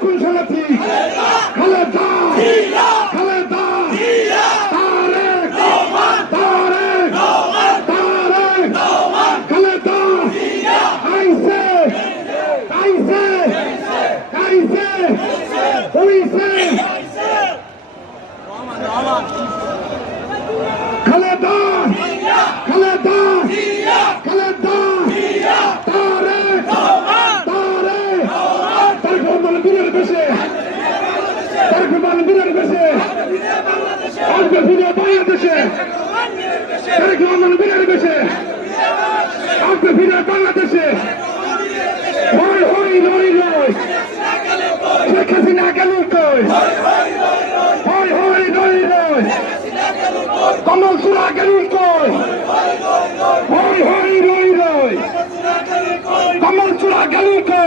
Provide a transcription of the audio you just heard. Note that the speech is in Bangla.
খুন সালাতি খালেদা খালেদা তারেক তারেক তারেক খালেদা আইছে আইছে আইছে হইছে খালেদা খালেদা খালেদা তারেক তারেক তারেক রহমান বীরের বেশে তারেক রহমান বীরের বেশে আসবে ফিরে বাংলাদেশে তারেক রহমান বীরের বেশে আসবে ফিরে বাংলাদেশে হই হই রই রই শেখ হাসিনা গেল কই হই হই রই রই কমল সুরা গেল কই হই হই রই রই কমল সুরা গেল কই